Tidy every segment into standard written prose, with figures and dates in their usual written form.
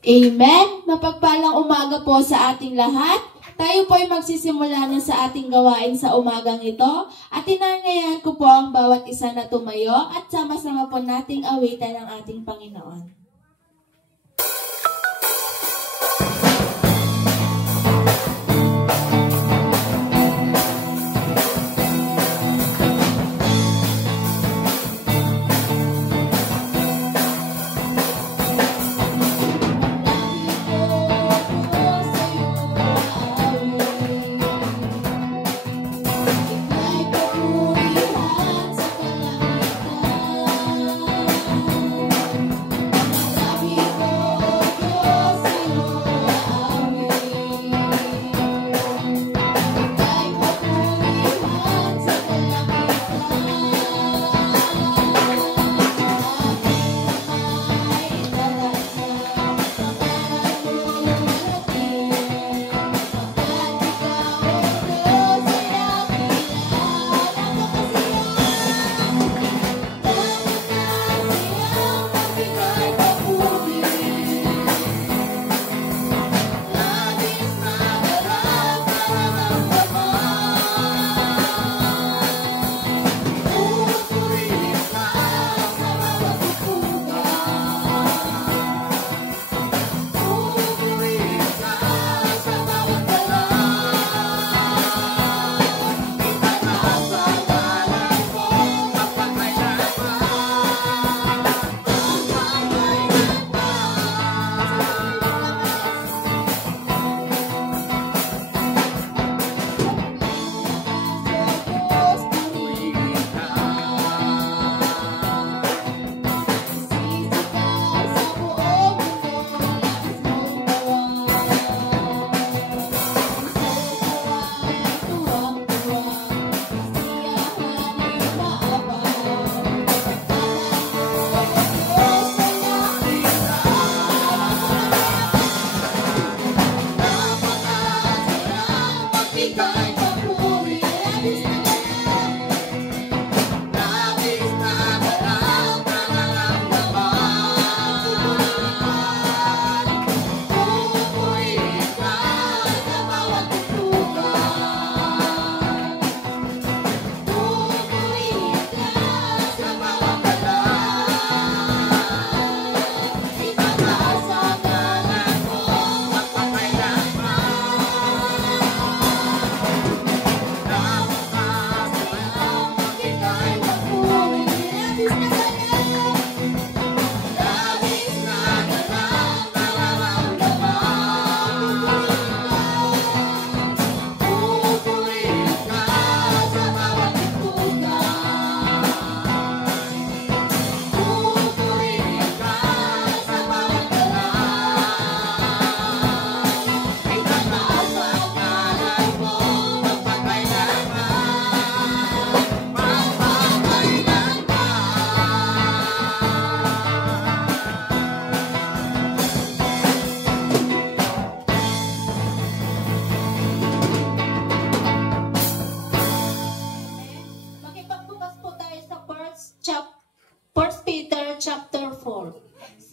Amen! Mapagpalang umaga po sa ating lahat. Tayo po ay magsisimula na sa ating gawain sa umagang ito at tinangayan ko po ang bawat isa na tumayo at sama-sama po nating awitan ang ating Panginoon.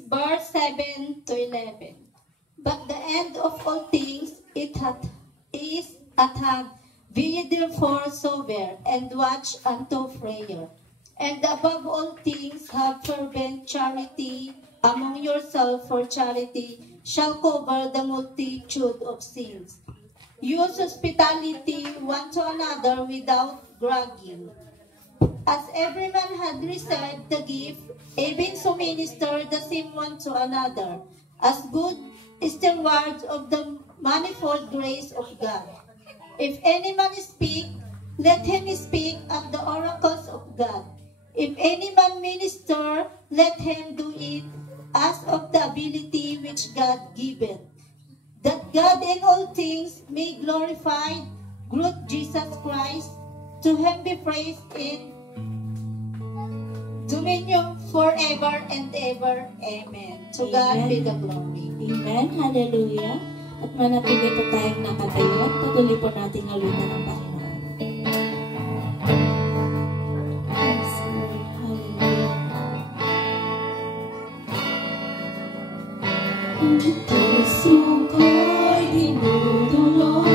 Verse 7 to 11. But the end of all things is at hand. Be ye therefore sober, and watch unto prayer. And above all things have fervent charity among yourselves, for charity shall cover the multitude of sins. Use hospitality one to another without grudging. As every man had received the gift, even so minister the same one to another, as good stewards of the manifold grace of God. If any man speak, let him speak at the oracles of God. If any man minister, let him do it as of the ability which God giveth, that God in all things may glorify through Jesus Christ. To him be praise in dominion forever and ever. Amen. To God be the glory. Amen. Hallelujah. At manatili po tayong nakatayo at patuloy po nating awitan ng Panginoon. Yes, Lord. Hallelujah. Ang puso ko'y dinudulog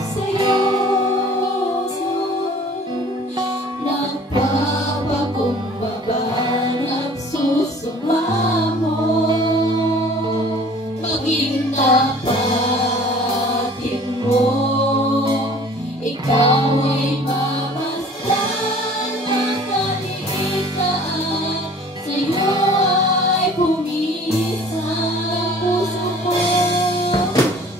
sa'yo. Nagpapakumbaba, nagsusumamo. Maging tapatin mo, ikaw ay mamasdan ng kaliitaan. Sa'yo ay pumisan ang puso ko.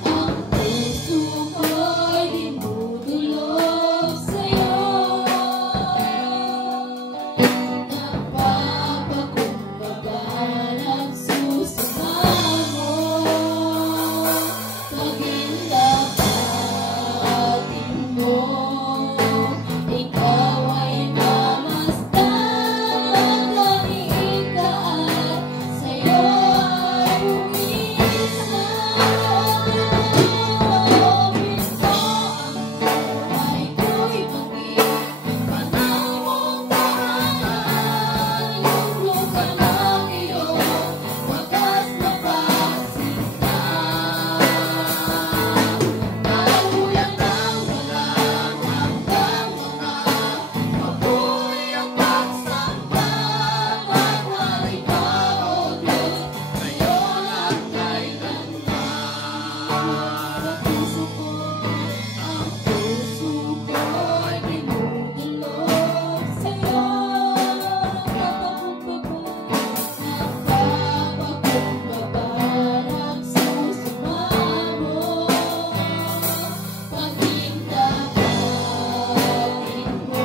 Ang puso ko'y dinudulog sa'yo. Nagpapakumbaba, nagsusumamo. Maging tapatin mo, ikaw ay mamasdan ng kaliitaan. Sa'yo ay pumisan. Loobin ko ang buhay ko'y maging panang mong tahanan. Yung lupa ng iyong wagas na pagsinta. Daluyan ng walang hanggang mga papuri at pagsamba. Maghari ka, O Diyos, ngayon at kailanman. Ang puso ko'y dinudulog sa'yo. Nagpapakumbaba, nagsusumamo. Maging tapatin mo,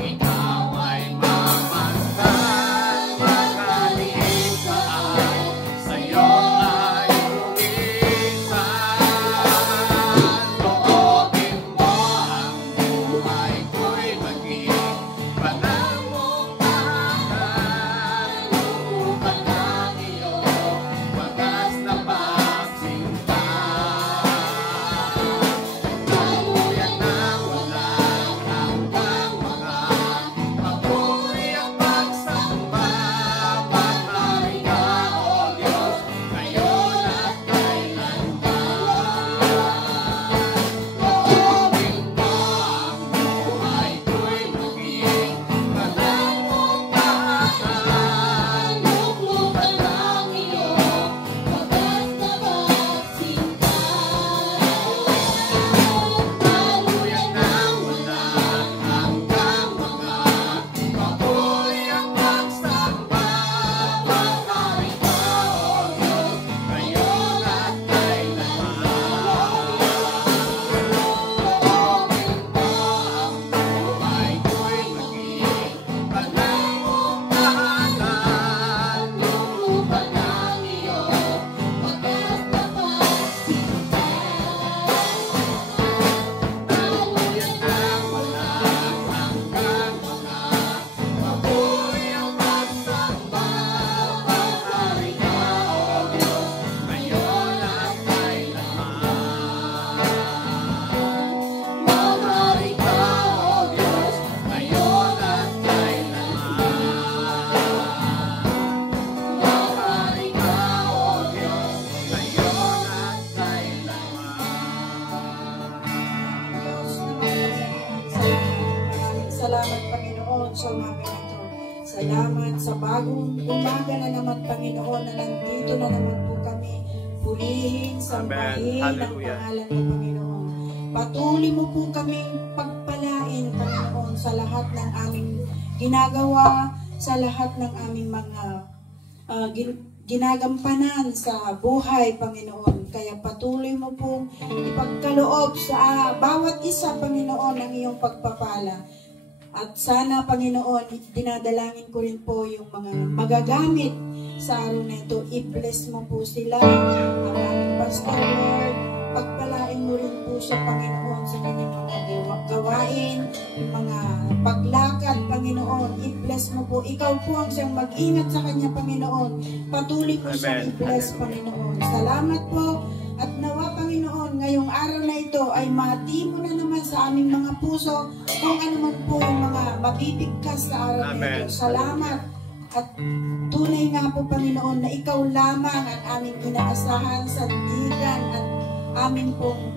ikaw ay mamasdan ng kaliitaan. Sa'yo ay pumisan. Loobin mo ang buhay ko'y maging panang mong tahanan. Yung lupa ng iyong wagas na pagsinta. Daluyan ng walang hanggang mga papuri at pagsamba. Maghari ka, O Diyos, ngayon at kailanman. Loobin mo ang buhay ko'y maging panang mong tahanan. Yung lupa ng iyong wagas na pagsinta. Daluyan ng walang hanggang mga papuri at pagsamba. Maghari ka, O Diyos, ngayon at kailanman. Loobin mo ang buhay ko'y maging panang mong tahanan. Yung lupa ng iyong wagas na pagsinta. Daluyan ng walang hanggang mga papuri at pagsamba. Maghari ka, O Diyos, ngayon at kailanman. Maghari ka, O Diyos, ngayon at kailanman. Maghari ka, O Diyos, ngayon at kailanman. Salamat, Panginoon, sa umaga na ito. Salamat sa bagong umaga na naman, Panginoon, na nandito na naman po kami. Purihin, sambahin ang Hallelujah. pangalan mo, Panginoon. Patuloy mo po kaming pagpalain, Panginoon, sa lahat ng aming ginagawa, sa lahat ng aming mga ginagampanan sa buhay, Panginoon. Kaya patuloy mo pong ipagkaloob sa bawat isa, Panginoon, ang iyong pagpapala. At sana, Panginoon, dinadalangin ko rin po yung mga magagamit sa araw na ito. I-bless mo po sila, ang aming Pastor Lord. Pagpalain mo rin po siya, Panginoon, sa kanyang mga gawain, yung mga paglakad, Panginoon. I-bless mo po. Ikaw po ang siyang mag-ingat sa kanya, Panginoon. Patuloy po siyang i-bless, Panginoon. Salamat po. At nawa, Panginoon, ngayong araw na ito ay mati mo na naman sa aming mga puso kung ano man po yung mga mabibigkas sa araw na ito. Salamat. At tunay nga po, Panginoon, na Ikaw lamang ang aming inaasahan sa digan at amin pong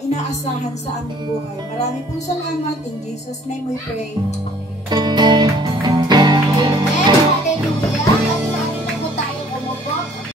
inaasahan sa aming buhay. Marami pong salamat. In Jesus' name we pray.